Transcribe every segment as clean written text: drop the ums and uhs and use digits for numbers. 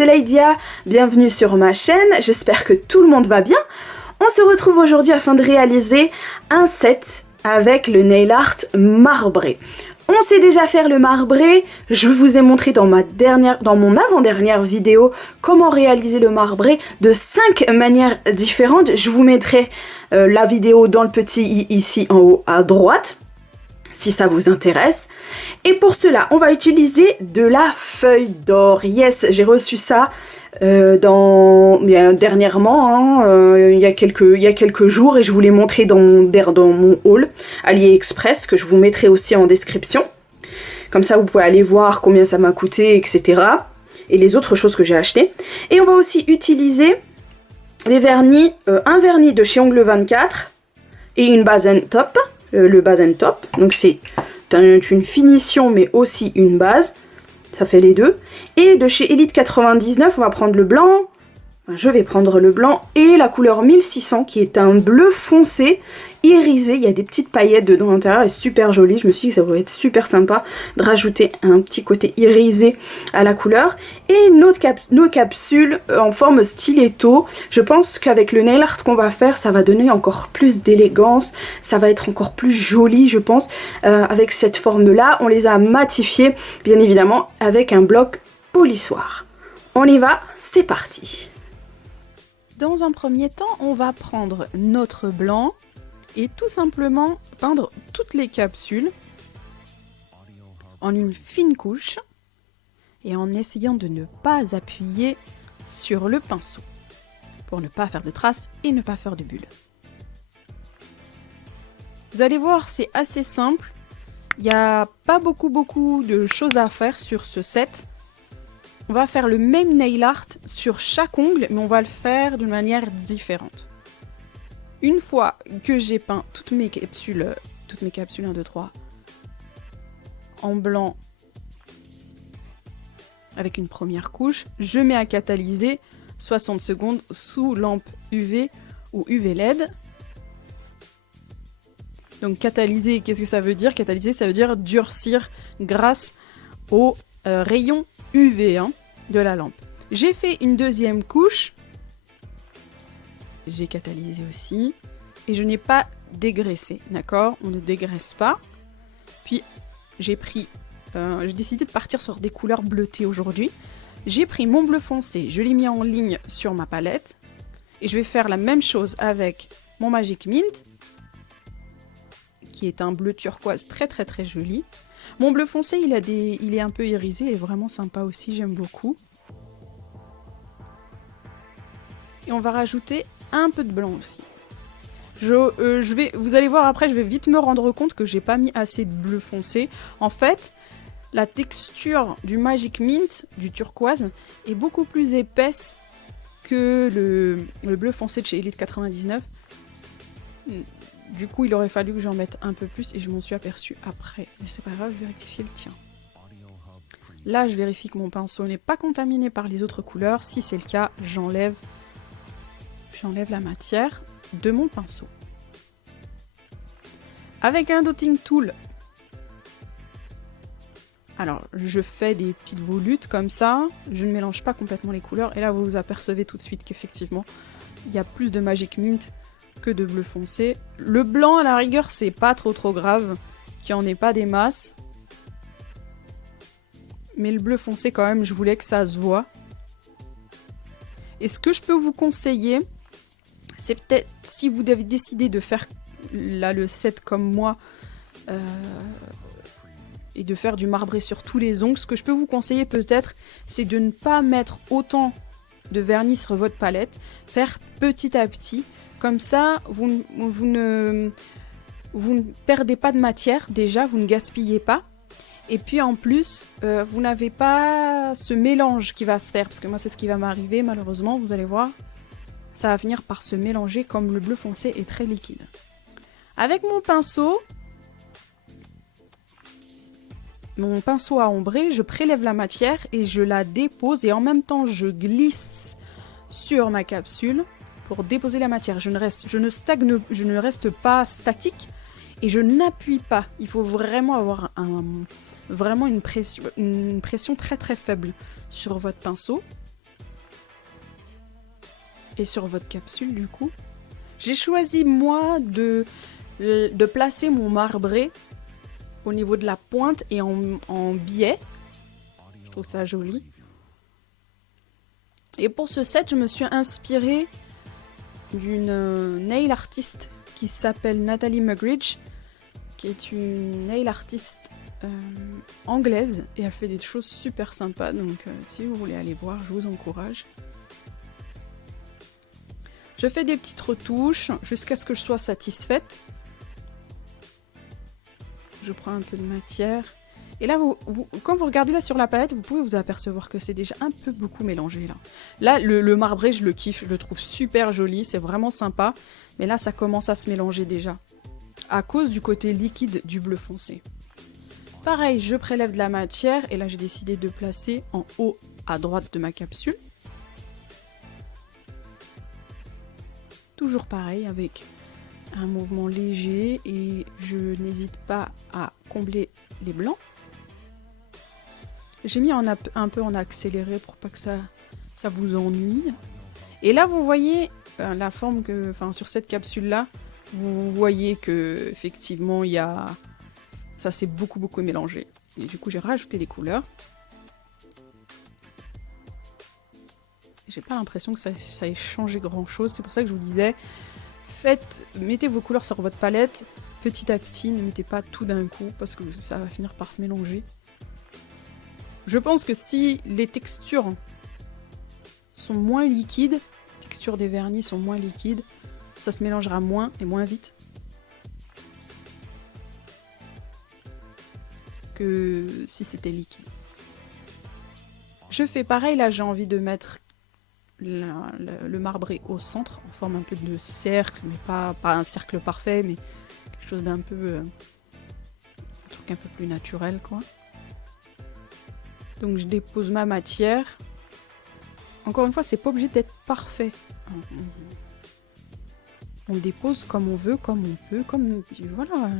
c'est Leidia, bienvenue sur ma chaîne, j'espère que tout le monde va bien. On se retrouve aujourd'hui afin de réaliser un set avec le nail art marbré. On sait déjà faire le marbré, je vous ai montré dans mon avant-dernière vidéo comment réaliser le marbré de 5 manières différentes. Je vous mettrai la vidéo dans le petit i ici en haut à droite, si ça vous intéresse. Et pour cela, on va utiliser de la feuille d'or. Yes, j'ai reçu ça dernièrement, il y a quelques jours, et je vous l'ai montré dans mon haul AliExpress, que je vous mettrai aussi en description. Comme ça, vous pouvez aller voir combien ça m'a coûté, etc. Et les autres choses que j'ai achetées. Et on va aussi utiliser les vernis, un vernis de chez Ongle 24 et une base and top. Le base and top, donc c'est une finition mais aussi une base, ça fait les deux. Et de chez Elite 99, on va prendre le blanc, je vais prendre le blanc et la couleur 1600 qui est un bleu foncé irisé. Il y a des petites paillettes dedans à l'intérieur, et super joli. Je me suis dit que ça pourrait être super sympa de rajouter un petit côté irisé à la couleur. Et nos capsules en forme stiletto. Je pense qu'avec le nail art qu'on va faire, ça va donner encore plus d'élégance, ça va être encore plus joli, je pense, avec cette forme là. On les a matifiés bien évidemment avec un bloc polissoir. On y va, c'est parti. Dans un premier temps, on va prendre notre blanc et tout simplement peindre toutes les capsules en une fine couche et en essayant de ne pas appuyer sur le pinceau pour ne pas faire de traces et ne pas faire de bulles. Vous allez voir, c'est assez simple. Il n'y a pas beaucoup de choses à faire sur ce set. On va faire le même nail art sur chaque ongle, mais on va le faire d'une manière différente. Une fois que j'ai peint toutes mes capsules 1, 2, 3 en blanc avec une première couche, je mets à catalyser 60 secondes sous lampe UV ou UV LED. Donc catalyser, qu'est-ce que ça veut dire? Catalyser, ça veut dire durcir grâce au rayon UV de la lampe. J'ai fait une deuxième couche, j'ai catalysé aussi, et je n'ai pas dégraissé, d'accord? On ne dégraisse pas. Puis j'ai décidé de partir sur des couleurs bleutées aujourd'hui. J'ai pris mon bleu foncé, je l'ai mis en ligne sur ma palette, et je vais faire la même chose avec mon Magic Mint, qui est un bleu turquoise très joli. Mon bleu foncé, il est un peu irisé, il est vraiment sympa aussi, j'aime beaucoup. Et on va rajouter un peu de blanc aussi. Vous allez voir après, je vais vite me rendre compte que j'ai pas mis assez de bleu foncé. En fait, la texture du Magic Mint, du turquoise, est beaucoup plus épaisse que le bleu foncé de chez Elite 99. Du coup, il aurait fallu que j'en mette un peu plus et je m'en suis aperçue après. Mais c'est pas grave, je vais rectifier le tien. Là, je vérifie que mon pinceau n'est pas contaminé par les autres couleurs. Si c'est le cas, j'enlève la matière de mon pinceau. Avec un dotting tool, alors je fais des petites volutes comme ça. Je ne mélange pas complètement les couleurs. Et là, vous vous apercevez tout de suite qu'effectivement, il y a plus de Magic Mint que de bleu foncé. Le blanc, à la rigueur, c'est pas trop grave qu'il n'y en ait pas des masses. Mais le bleu foncé, quand même, je voulais que ça se voit. Et ce que je peux vous conseiller, c'est peut-être, si vous avez décidé de faire là le set comme moi, et de faire du marbré sur tous les ongles, ce que je peux vous conseiller peut-être, c'est de ne pas mettre autant de vernis sur votre palette, faire petit à petit. Comme ça, vous ne perdez pas de matière, déjà, vous ne gaspillez pas. Et puis en plus, vous n'avez pas ce mélange qui va se faire, parce que moi c'est ce qui va m'arriver malheureusement, vous allez voir. Ça va finir par se mélanger comme le bleu foncé est très liquide. Avec mon pinceau à ombrer, je prélève la matière et je la dépose, et en même temps je glisse sur ma capsule pour déposer la matière. Je ne reste pas statique et je n'appuie pas. Il faut vraiment avoir une pression très faible sur votre pinceau. et sur votre capsule du coup. J'ai choisi moi de placer mon marbré au niveau de la pointe et en biais. Je trouve ça joli. Et pour ce set, je me suis inspirée d'une nail artiste qui s'appelle Natalie Mugridge, qui est une nail artiste anglaise et elle fait des choses super sympas. Donc si vous voulez aller voir, je vous encourage. Je fais des petites retouches jusqu'à ce que je sois satisfaite. Je prends un peu de matière. Et là, quand vous regardez là sur la palette, vous pouvez vous apercevoir que c'est déjà un peu beaucoup mélangé là. Là, le marbré, je le kiffe, je le trouve super joli, c'est vraiment sympa. Mais là, ça commence à se mélanger déjà. À cause du côté liquide du bleu foncé. Pareil, je prélève de la matière et là, j'ai décidé de placer en haut à droite de ma capsule. Toujours pareil, avec un mouvement léger et je n'hésite pas à combler les blancs. J'ai mis un peu en accéléré pour pas que ça vous ennuie. Et là, vous voyez la forme que, sur cette capsule-là, vous voyez que effectivement, ça s'est beaucoup mélangé. Et du coup, j'ai rajouté des couleurs. J'ai pas l'impression que ça ait changé grand-chose. C'est pour ça que je vous disais, mettez vos couleurs sur votre palette petit à petit. Ne mettez pas tout d'un coup parce que ça va finir par se mélanger. Je pense que si les textures sont moins liquides, les textures des vernis sont moins liquides, ça se mélangera moins et moins vite que si c'était liquide. Je fais pareil, là j'ai envie de mettre le marbré au centre, en forme un peu de cercle, mais pas un cercle parfait, mais quelque chose d'un peu... un truc un peu plus naturel, quoi. Donc je dépose ma matière. Encore une fois, c'est pas obligé d'être parfait. On dépose comme on veut, comme on peut, comme voilà,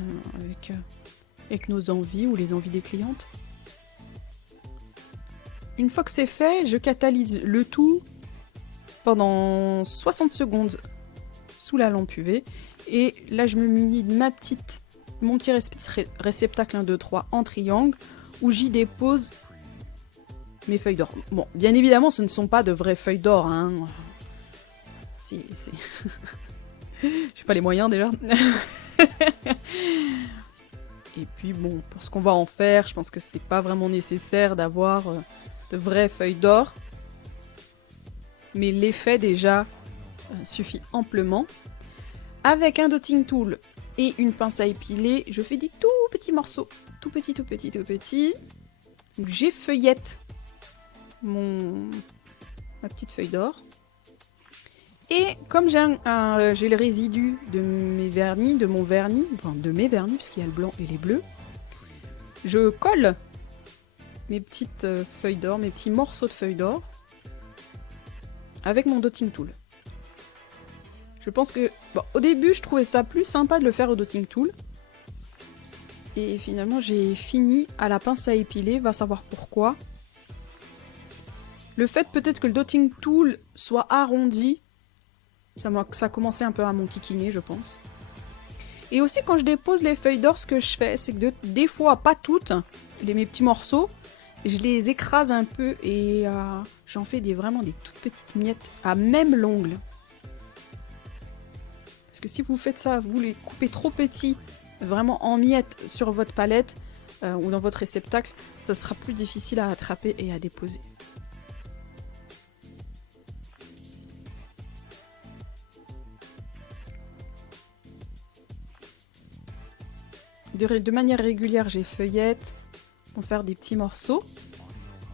avec nos envies ou les envies des clientes. Une fois que c'est fait, je catalyse le tout pendant 60 secondes sous la lampe UV. Et là, je me munis de mon petit réceptacle 1, 2, 3 en triangle où j'y dépose mes feuilles d'or. Bon, bien évidemment, ce ne sont pas de vraies feuilles d'or, hein. Si. J'ai pas les moyens déjà. Et puis bon, pour ce qu'on va en faire, je pense que c'est pas vraiment nécessaire d'avoir de vraies feuilles d'or. Mais l'effet déjà suffit amplement. Avec un dotting tool et une pince à épiler, je fais des tout petits morceaux. Tout petits. Donc j'effeuillette ma petite feuille d'or. Et comme j'ai le résidu de mes vernis, de mes vernis, puisqu'il y a le blanc et les bleus, je colle mes petites feuilles d'or, mes petits morceaux de feuilles d'or avec mon dotting tool. Je pense que, au début, je trouvais ça plus sympa de le faire au dotting tool. Et finalement, j'ai fini à la pince à épiler, va savoir pourquoi. Le fait peut-être que le dotting tool soit arrondi, ça commençait un peu à m'enquiquiner, je pense. Et aussi, quand je dépose les feuilles d'or, ce que je fais, c'est que des fois, pas toutes, mes petits morceaux, je les écrase un peu et j'en fais vraiment des toutes petites miettes à même l'ongle. Parce que si vous faites ça, vous les coupez trop petits, vraiment en miettes sur votre palette ou dans votre réceptacle, ça sera plus difficile à attraper et à déposer. De manière régulière, j'effeuillette pour faire des petits morceaux.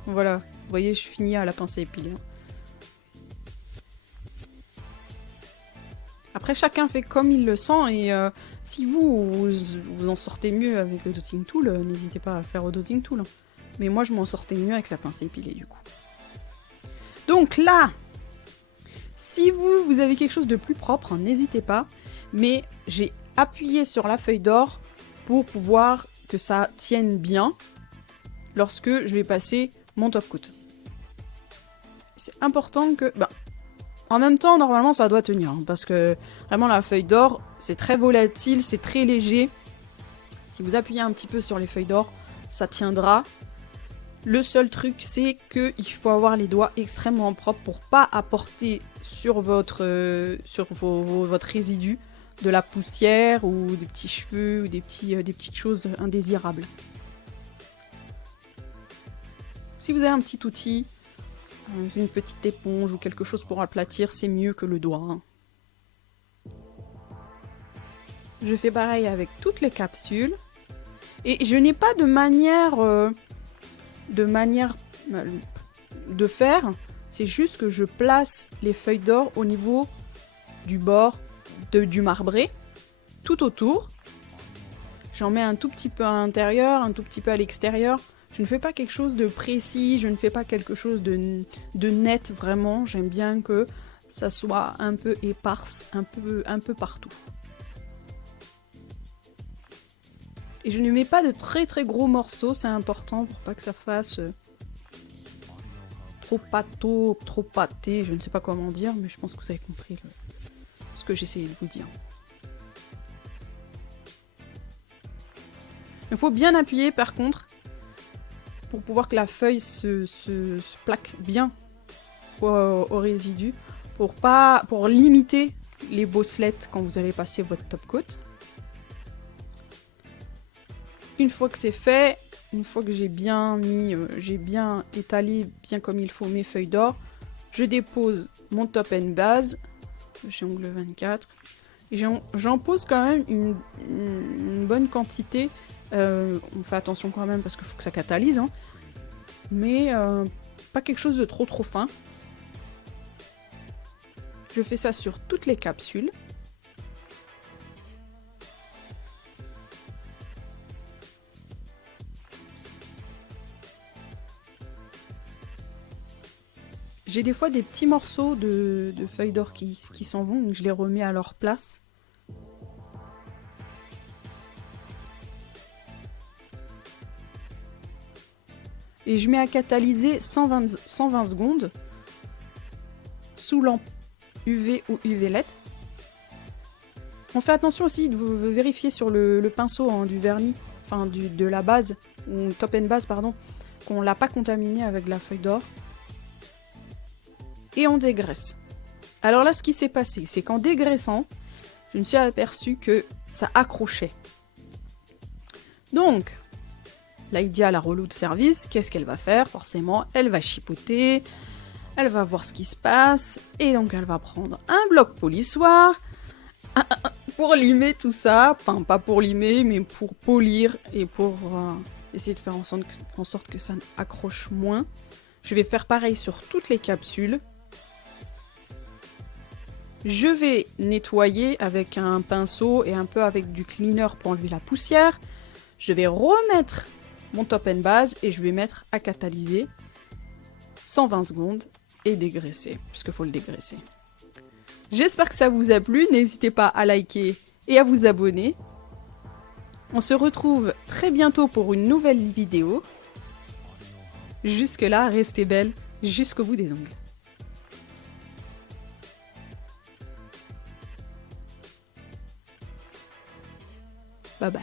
Voilà, vous voyez, je finis à la pince à épiler. Après, chacun fait comme il le sent et si vous en sortez mieux avec le dotting tool, n'hésitez pas à le faire au dotting tool. Mais moi, je m'en sortais mieux avec la pince à épiler du coup. Donc là, si vous avez quelque chose de plus propre, n'hésitez pas. Mais j'ai appuyé sur la feuille d'or pour pouvoir que ça tienne bien lorsque je vais passer mon top coat. C'est important que... En même temps, normalement, ça doit tenir, hein, parce que vraiment, la feuille d'or, c'est très volatile, c'est très léger. Si vous appuyez un petit peu sur les feuilles d'or, ça tiendra. Le seul truc, c'est qu'il faut avoir les doigts extrêmement propres pour pas apporter sur votre résidu de la poussière ou des petits cheveux ou des petites choses indésirables. Si vous avez un petit outil, une petite éponge ou quelque chose pour aplatir, c'est mieux que le doigt. Hein. Je fais pareil avec toutes les capsules. Et je n'ai pas de manière de faire. C'est juste que je place les feuilles d'or au niveau du bord du marbré, tout autour. J'en mets un tout petit peu à l'intérieur, un tout petit peu à l'extérieur. Je ne fais pas quelque chose de précis, je ne fais pas quelque chose de net vraiment. J'aime bien que ça soit un peu éparse, un peu partout. Et je ne mets pas de très très gros morceaux, c'est important pour pas que ça fasse trop pâteau, trop pâté, je ne sais pas comment dire, mais je pense que vous avez compris ce que j'essayais de vous dire. Il faut bien appuyer par contre, pour pouvoir que la feuille se plaque bien au résidu, pour limiter les bosselettes quand vous allez passer votre top coat. Une fois que c'est fait, une fois que j'ai bien étalé bien comme il faut mes feuilles d'or, je dépose mon top and base, j'ai ongle 24, et j'en pose quand même une bonne quantité. On fait attention quand même parce qu'il faut que ça catalyse, hein, mais pas quelque chose de trop fin. Je fais ça sur toutes les capsules. J'ai des fois des petits morceaux de feuilles d'or qui s'en vont, donc je les remets à leur place. Et je mets à catalyser 120 secondes sous lampe UV ou UV LED. On fait attention aussi de vérifier sur le pinceau hein, du vernis, enfin de la base, ou top and base pardon, qu'on l'a pas contaminé avec de la feuille d'or. Et on dégraisse. Alors là, ce qui s'est passé, c'est qu'en dégraissant, je me suis aperçue que ça accrochait. Donc, Lydia, la relou de service, qu'est-ce qu'elle va faire? Forcément, elle va chipoter, elle va voir ce qui se passe, et donc elle va prendre un bloc polissoir pour limer tout ça. Enfin, pas pour limer, mais pour polir et pour essayer de faire en sorte que ça accroche moins. Je vais faire pareil sur toutes les capsules. Je vais nettoyer avec un pinceau et un peu avec du cleaner pour enlever la poussière. Je vais remettre mon top and base et je vais mettre à catalyser 120 secondes et dégraisser, puisqu'il faut le dégraisser. J'espère que ça vous a plu, n'hésitez pas à liker et à vous abonner. On se retrouve très bientôt pour une nouvelle vidéo. Jusque là, restez belle jusqu'au bout des ongles. Bye bye.